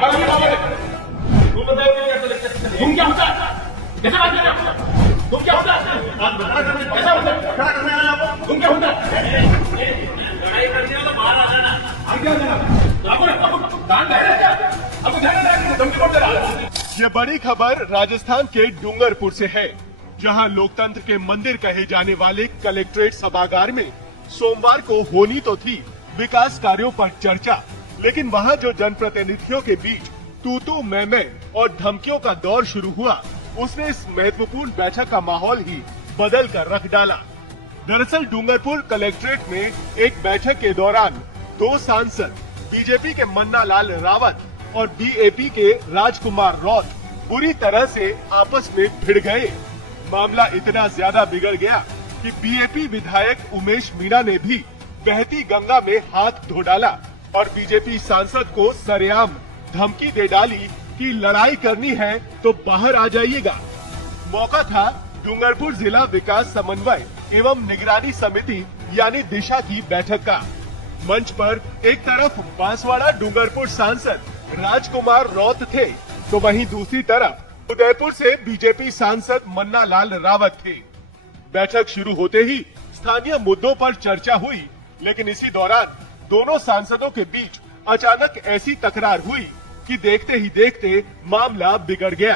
हमारा भी बात है। तुम बताओ तुम क्या होता है? कैसे बात कर रहे हो? तुम क्या होता है? कैसा होता है? खड़ा करने आया आपको? तुम क्या होता है? लड़ाई करनी हो तो बाहर आ जाना। हम क्या जाना? आपको कान लग रहा है क्या? आपको ध्यान रखना है, धमकी कौन दे रहा है? ये बड़ी खबर राजस्थान के डूंगरपुर से है, जहां लोकतंत्र के मंदिर कहे जाने वाले कलेक्ट्रेट सभागार में सोमवार को होनी तो थी विकास कार्यों पर चर्चा, लेकिन वहां जो जनप्रतिनिधियों के बीच तू मैं और धमकियों का दौर शुरू हुआ, उसने इस महत्वपूर्ण बैठक का माहौल ही बदल कर रख डाला। दरअसल डूंगरपुर कलेक्ट्रेट में एक बैठक के दौरान दो सांसद बीजेपी के मन्ना लाल रावत और बीएपी के राजकुमार रौत बुरी तरह से आपस में भिड़ गए। मामला इतना ज्यादा बिगड़ गया कि बीएपी विधायक उमेश मीणा ने भी बहती गंगा में हाथ धो डाला और बीजेपी सांसद को सरेआम धमकी दे डाली कि लड़ाई करनी है तो बाहर आ जाइएगा। मौका था डूंगरपुर जिला विकास समन्वय एवं निगरानी समिति यानी दिशा की बैठक का। मंच पर एक तरफ बांसवाड़ा डूंगरपुर सांसद राजकुमार रौत थे, तो वहीं दूसरी तरफ उदयपुर से बीजेपी सांसद मन्ना लाल रावत थे। बैठक शुरू होते ही स्थानीय मुद्दों पर चर्चा हुई, लेकिन इसी दौरान दोनों सांसदों के बीच अचानक ऐसी तकरार हुई कि देखते ही देखते मामला बिगड़ गया।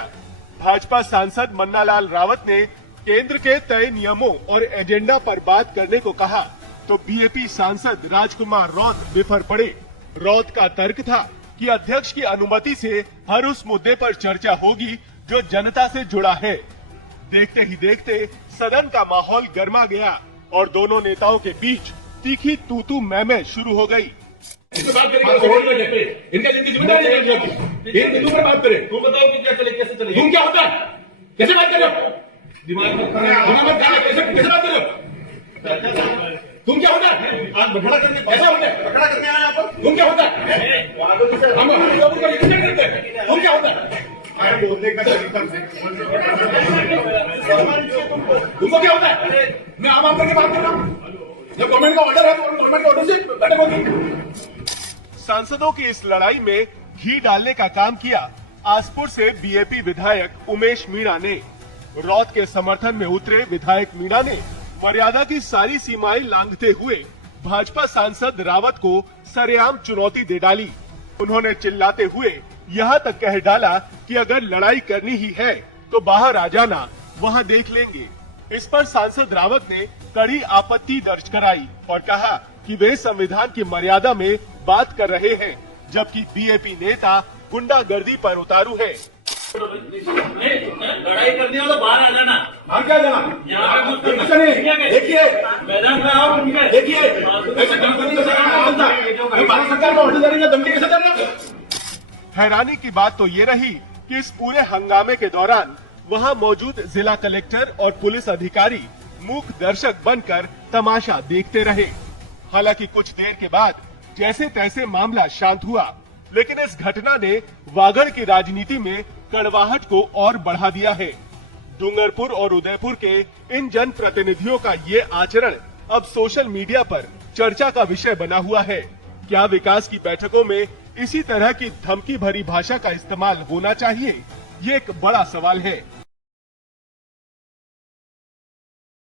भाजपा सांसद मन्ना लाल रावत ने केंद्र के तय नियमों और एजेंडा पर बात करने को कहा, तो बीएपी सांसद राजकुमार रौत बिफर पड़े। रौत का तर्क था कि अध्यक्ष की अनुमति से हर उस मुद्दे पर चर्चा होगी जो जनता से जुड़ा है। देखते ही देखते सदन का माहौल गर्मा गया और दोनों नेताओं के बीच तीखी तू मैं शुरू हो गई। बात करेंगे इनका जिनकी जिम्मेदारी है, इन बिंदु पर बात करें। तुम बताओ कि क्या चले, कैसे चले? तुम क्या होता है? कैसे बात कर रहे हो? दिमाग मत खाना, कैसे बात कर रहे हो? तुम क्या होता है? आज बखड़ा करने कैसा होता है? बखड़ा करने आया यहाँ पर? तुम क्या होता है? हम लोगों का इज्जत करते हैं। तुम क्या होता है? बोलने का तरीका तुमको क्या होता है? मैं आम आदमी की बात कर रहा हूँ। जब गवर्नमेंट का ऑर्डर है तो गवर्नमेंट के ऑर्डर से बैठक होगी। सांसदों की इस लड़ाई में घी डालने का काम किया आसपुर से बीएपी विधायक उमेश मीणा ने। रौत के समर्थन में उतरे विधायक मीणा ने मर्यादा की सारी सीमाएं लांघते हुए भाजपा सांसद रावत को सरेआम चुनौती दे डाली। उन्होंने चिल्लाते हुए यहाँ तक कह डाला कि अगर लड़ाई करनी ही है तो बाहर आ जाना, वहाँ देख लेंगे। इस पर सांसद रावत ने कड़ी आपत्ति दर्ज कराई और कहा कि वे संविधान की मर्यादा में बात कर रहे हैं, जबकि बीएपी नेता गुंडागर्दी पर उतारू है। लड़ाई करनी हो तो बाहर आ जाना। बाहर क्या जाना? यहाँ देखिए मैदान में आओ। देखिए ऐसे कंपनी का काम होता है। भारत सरकार का ऑर्डर जारी है, धमकी कैसे देना? हैरानी की बात तो ये रही कि इस पूरे हंगामे के दौरान वहां मौजूद जिला कलेक्टर और पुलिस अधिकारी मूक दर्शक बनकर तमाशा देखते रहे। हालांकि कुछ देर के बाद जैसे तैसे मामला शांत हुआ, लेकिन इस घटना ने वागड़ की राजनीति में कड़वाहट को और बढ़ा दिया है। डूंगरपुर और उदयपुर के इन जन प्रतिनिधियों का ये आचरण अब सोशल मीडिया पर चर्चा का विषय बना हुआ है। क्या विकास की बैठकों में इसी तरह की धमकी भरी भाषा का इस्तेमाल होना चाहिए? ये एक बड़ा सवाल है।